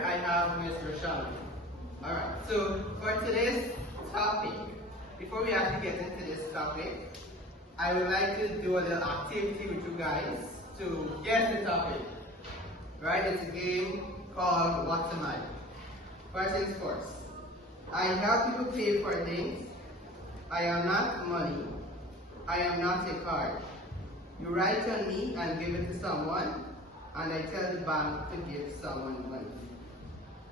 here I have Mr. Sean. Alright, so for today's topic, before we actually get into this topic, I would like to do a little activity with you guys to guess the topic. Right? It's a game called What's a Mine? First things first. I help people pay for things. I am not money. I am not a card. You write on me and give it to someone, and I tell the bank to give someone money.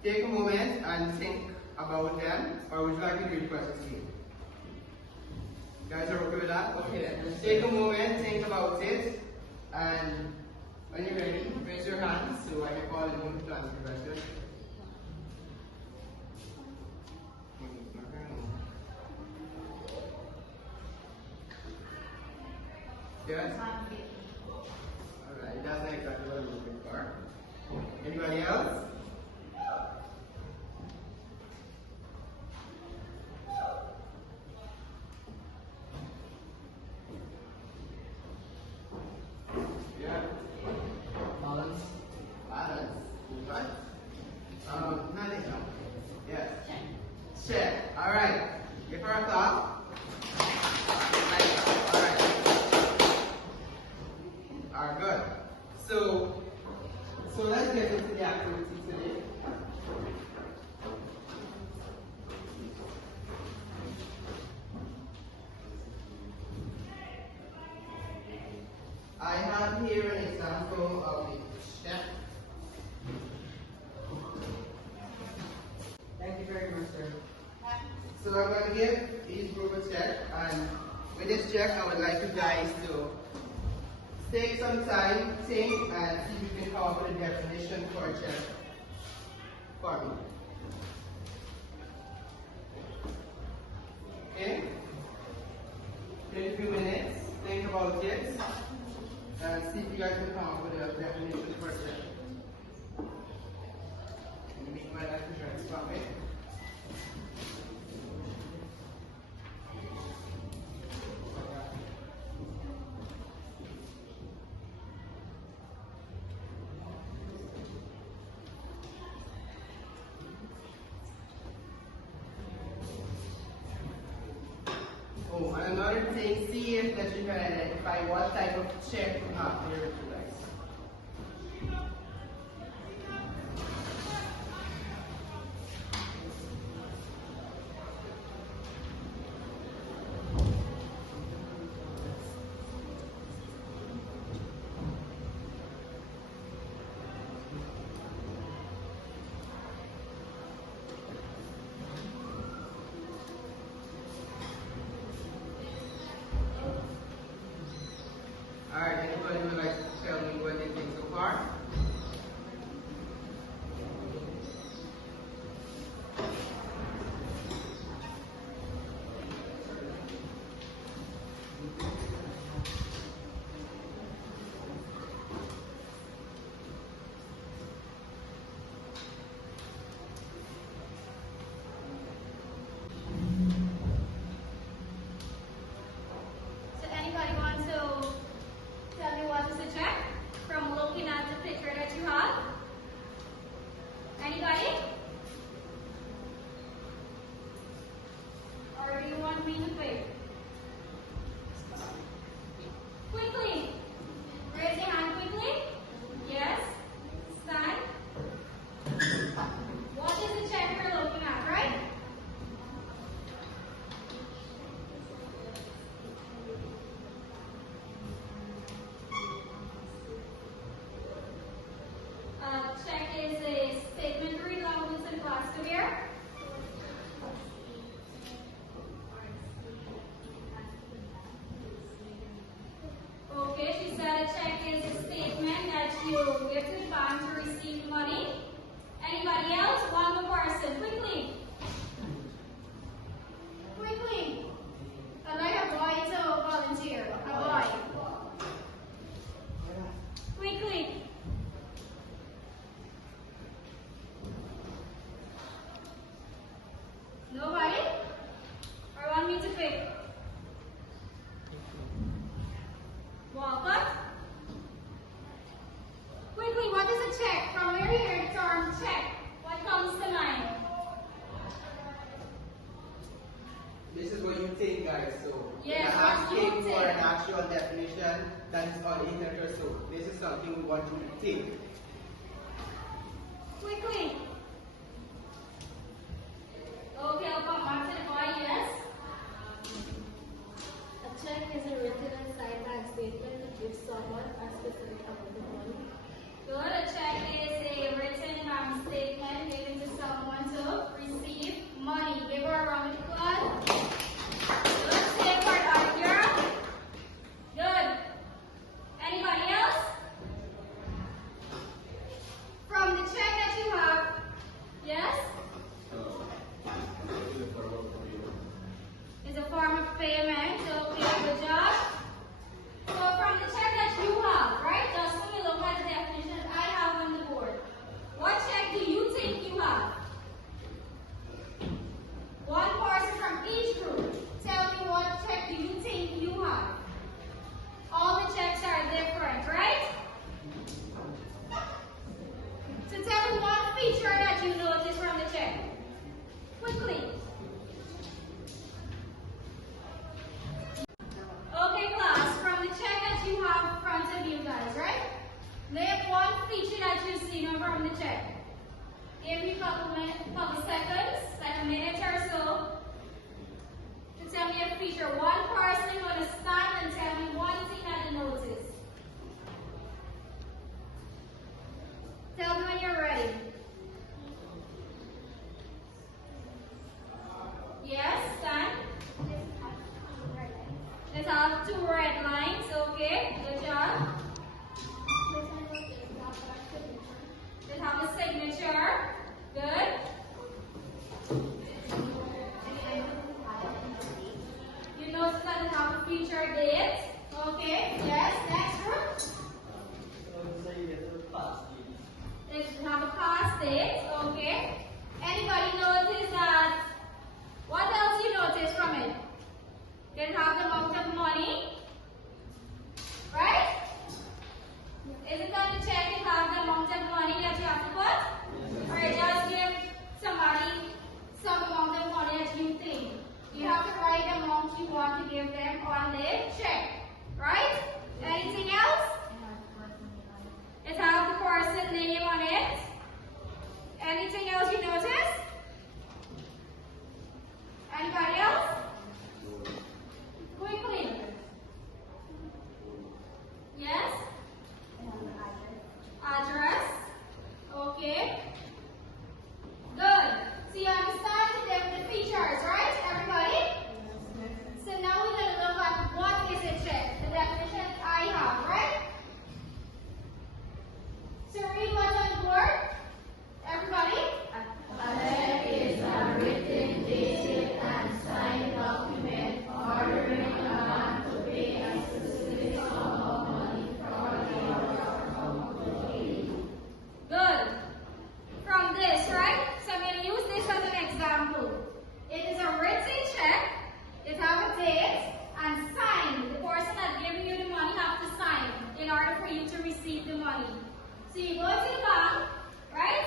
Take a moment and think about them, or would you like me to read questions to you? You guys are okay with that? Okay then. Take a moment, think about it, and when you're ready, raise your hands so I can call it one to answer the question. Yes? Alright, that's exactly what I'm looking for. Anybody else? Yeah. Balance. Balance. What? Nothing. Yes. Check. Alright. Give her a clap. Alright, good. So let's get into the activity today. I have here an example of a check. Thank you very much, sir. So I'm going to give each group a check, and with this check I would like you guys to take some time, think, and see if you can come up with a definition for a check for me. Okay? Take a few minutes, think about it, and see if you guys can come up with a definition for a check. In the meanwhile, I can try to stop it. Oh, and another thing, see if that you can identify what type of check you have here with you guys. Alright, anybody would like to tell me what they think so far? So anybody want to tell me what is a check from looking at the picture that you have? Anybody? Or do you want me to pick? Quickly! Raise your hand quickly. Yes? Stand. What is the check we're looking at, right? Check is a statement to read loudness and class to bear. Okay, she said a check is a statement that you give to the bank to receive money. Anybody else? One more person. Quickly. Quickly. I'd like a boy to volunteer. A boy. Quickly. Nobody? Or want me to pick? Walcott? Quickly, what is a check? From where you hear the term check, comes to mind? This is what you think, guys. So Yes, we're what you asking for think. an actual definition that is on the internet or so. This is something we want you to think. Quickly. Okay, I'll come back to the boy, yes? A check is a written and signed bank statement to give someone a specific amount of money. Good. A check is a written statement given to someone to receive money. Give her a round of applause. Good. Stay for it, girl. Good. Anybody else? From the check that you have, yes? It's a form of payment. Okay, good job. So from the check that you have, right? Just when you look at the definition that I have on the board, what check do you think you have? One person from each group. Tell me what check do you think you have? All the checks are different, right? So tell me one feature that you notice from the check. Quickly. Okay, class, from the check that you have in front of you guys, right? Name one feature that you've seen from the check. Give you a couple seconds, like a minute or so, to tell me a feature. One person going to stand and tell me one thing that you noticed. Tell me when you're ready. Yes, stand. Let's have 2 red lines, okay? Good job. Let's have a signature. Good. You notice that they have a future date. Okay, yes, next group. Let's have a past date, okay? Anybody notice that? What else you notice from it? They have the amount of money, right? Is it on the check you have the amount of money that you have to put? Or just give somebody some amount of money that you think? You have to write the amount you want to give them on the check, right? Anything else? It has the person name on it. Anything else you notice? Anybody else? Quickly. Yes? Address. Okay. Good. So you understand the different features, right, everybody? So now we're going to look at what is a check. The definition I have, right? So read what's on the board. Everybody? A check is a written, dated, and signed document ordering a man to pay a specific sum of money for the amount of pay. Good. From this, right? So I'm going to use this as an example. It is a written check. It has a date and signed. The person that's giving you the money have to sign in order for you to receive the money. So you go to the bank, right?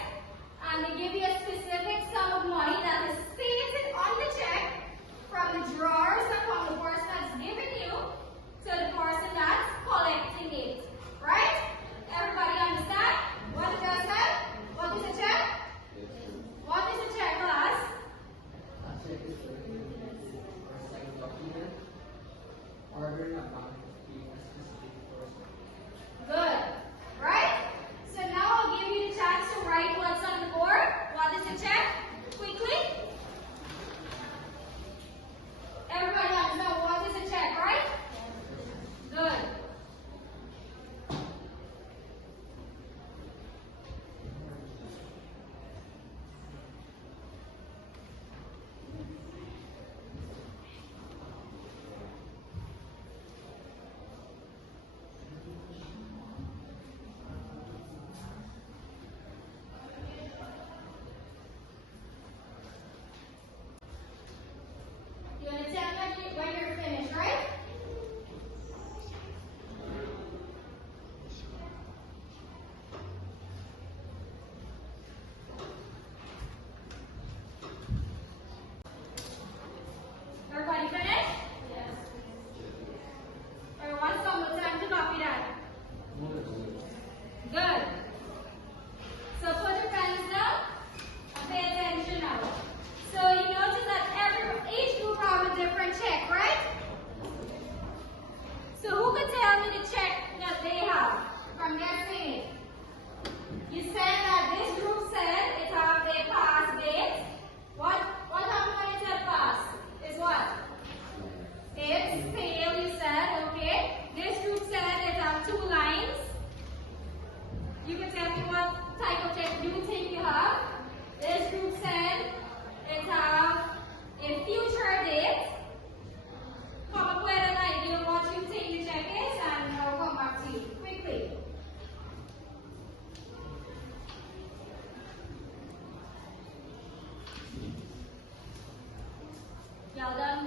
And they give you a specific sum of money that is stated on the check from the drawers and from the person that's giving you to the person that's collecting it. Right? Everybody understand? What it does that? What is a check? What is a check, class? A check is a written or signed document ordering a bank to pay a specific person. Good. Right? So now I'll give you the chance to write what's on the board. What is the check? Quickly. Everybody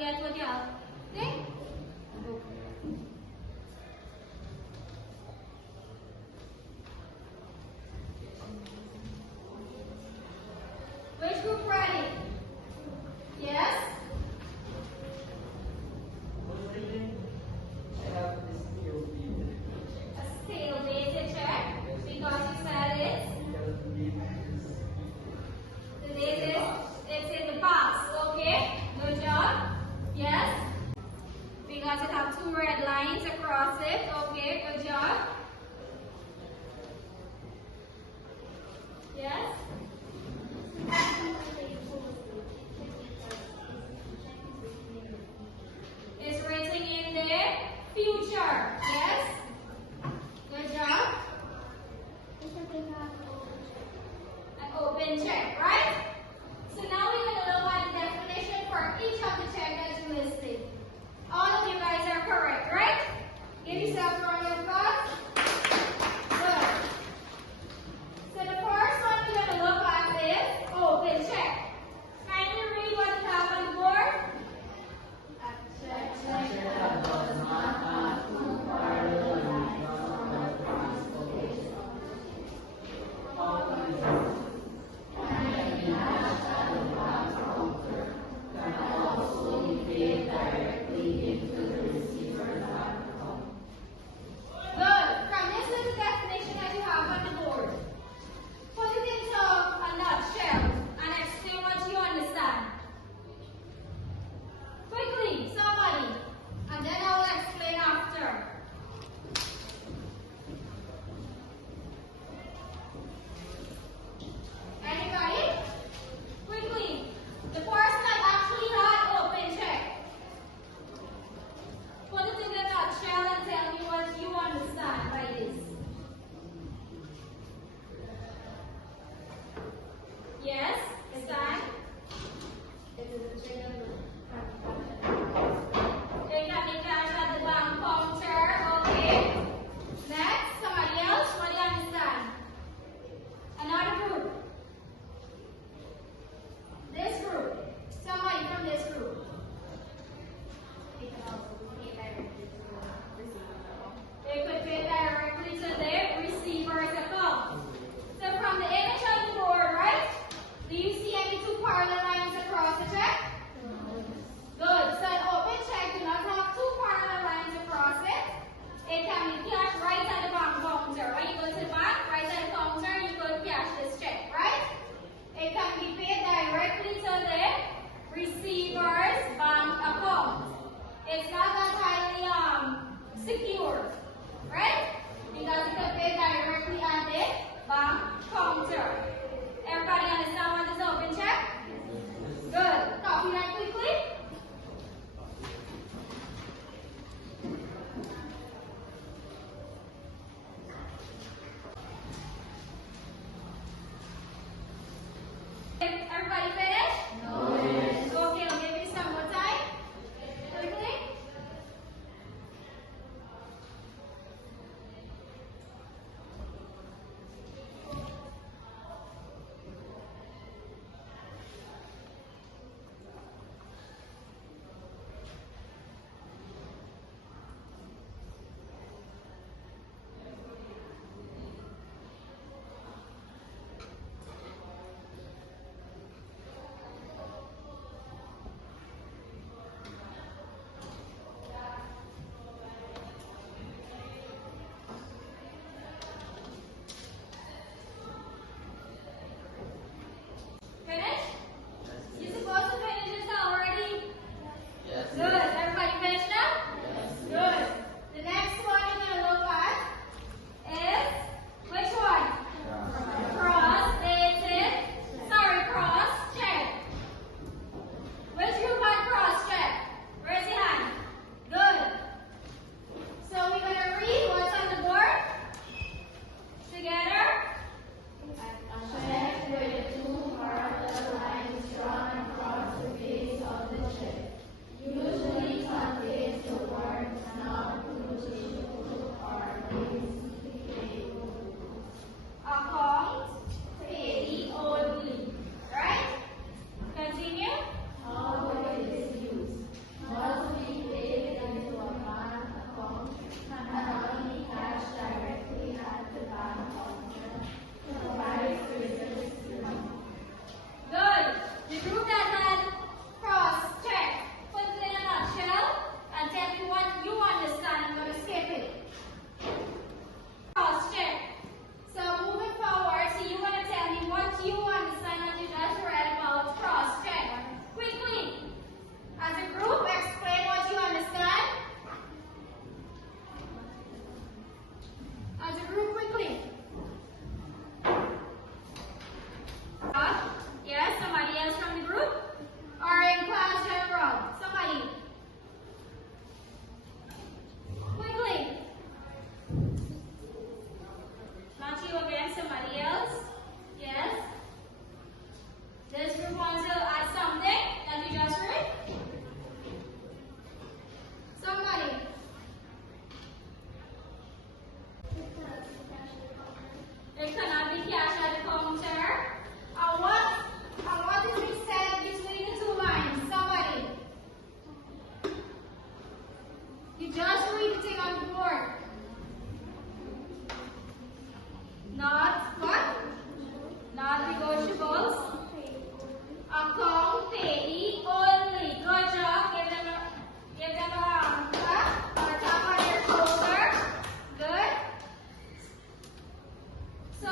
get what you think? Which group ready? Yes? A scale dated check because you said it. The date is it's in the past. Okay, good job. Yes? Because it has two red lines across it. Okay, good job. Yes? It's written in the future. Yes? Good job. An open check, right? So now we're going to look at the definition for each of the check that you listed. All of you guys are correct, right? Give yourself a round of applause. Good. So the first one we're going to look at is open check. Can you read what you have on the board? Good. From this little definition that you have on the board, put it into a nutshell and explain what you understand. Quickly, somebody, and then I will explain after. Anybody? Quickly. The person that actually had open check. Put it in a nutshell and tell me what you understand by this. Yes? It's time? They got the cash at the bank counter. Okay. Next, somebody else. What do you understand? Another group. This group. Somebody from this group. They could pay directly to the receiver's account. So from the image on the board, right? Do you see any two parallel lines across the check? Good. So an open check do not have two parallel lines across it. It can be cashed right at the bank counter. When you go to the bank, right at the counter, you could cash this check, right? It can be paid directly to the receiver's bank account. It's not that highly secure, right? Because you can pay directly at the bank counter. Everybody understand what is open check? Good. Copy that quickly. Everybody finished? No. Okay, I'll give you some more time. Quickly. It cannot be cash at the counter. And what is being said between the two lines? Somebody. You just read the thing on the board. Not what? Not negotiables. Account payee only. Good job. Give them a tap on their shoulder. Good. So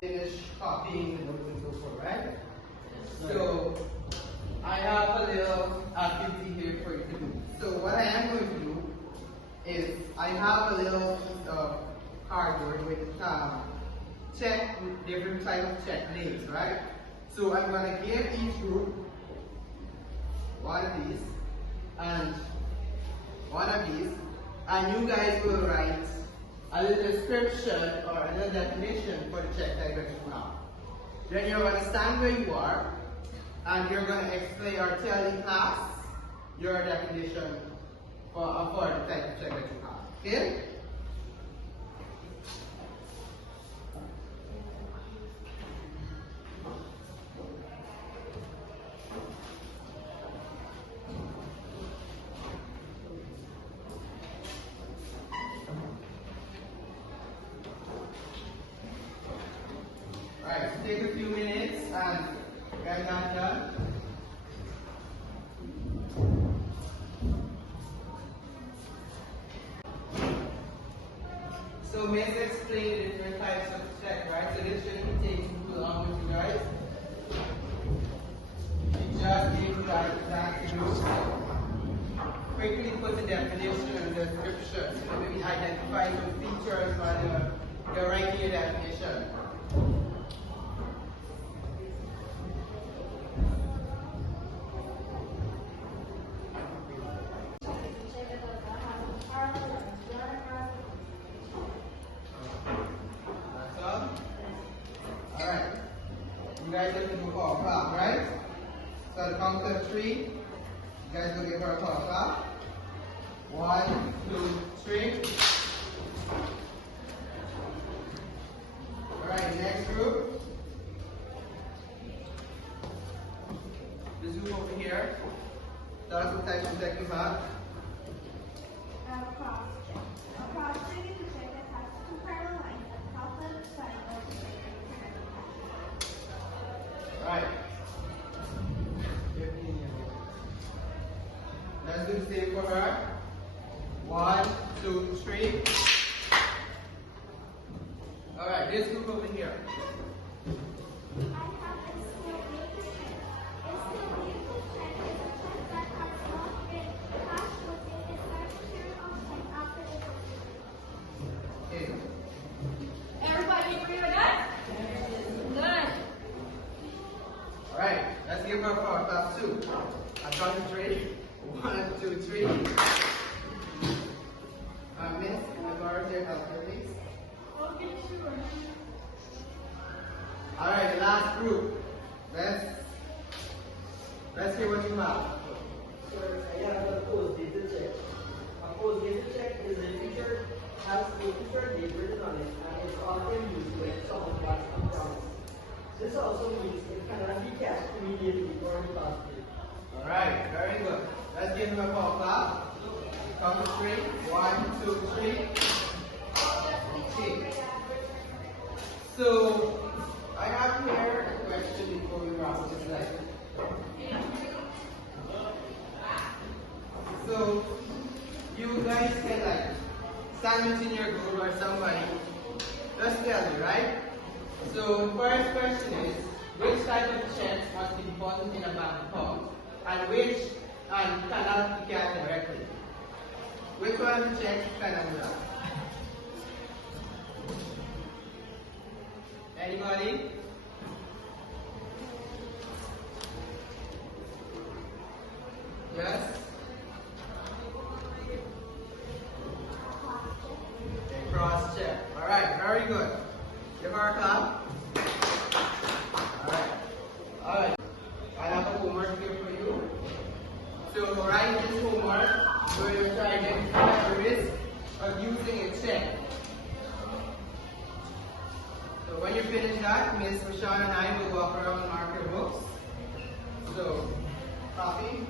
finish copying the notes and so forth, right? So I have a little activity here for you to do. So what I am going to do is I have a little piece of cardboard with check, different type of check names, right? So I'm going to give each group one of these and one of these, and you guys will write a little description or a little definition for the check type that you have. Then you're going to stand where you are and you're going to explain or tell the class your definition for the type of check that you have. Okay? Alright, so take a few minutes and get that done. So Miss explained the different types of check, right? So this shouldn't be taking too long with you guys. You just need to write that to quickly put the definition and the description. So maybe identify some features while you're writing your definition. Alright. You guys have to go for a clap, right? So at the count of 3, you guys will give her a clap. 1, 2, 3. Alright, next group. This group over here. Tell us what type of check you have. A cross check is a check that has two parallel lines at the top and side of the check. Right. 15 years old. Let's do the same for her. 1, 2, 3. Alright, this group over here. I have a steel vehicle check. A steel vehicle check is a check that has not been cashed within a certain period of time after the purchase. Okay. Everybody agree with that? Good. Alright, let's give her for class 2. I count to 3. 1, 2, 3. Miss, can I borrow your help, please? Okay, sure. Alright, the last group. Let's hear what you have. Sir, I have a post-dated check. A post-dated check is a feature has a feature date written on it and is often used when someone wants a promise. This also means it cannot be cashed immediately or deposited. Alright, very good. Let's give him a clap. Count to 3. 1, 2, 3. Okay. So, I have here a question before we wrap this lesson. So, you guys can stand between your group or somebody. Just tell me, right? So, the first question is, which type of checks must be deposited in a bank account? And which cannot be cashed directly? Which one of the checks cannot do that? Anybody? Yes? A cross check. Alright, very good. Give her a clap. Alright. Alright. I have a homework here for you. So write this homework where you're trying to identify the risk of using a check. So when you finish that, Miss Rashawn and I will walk around and mark your books. So, copy.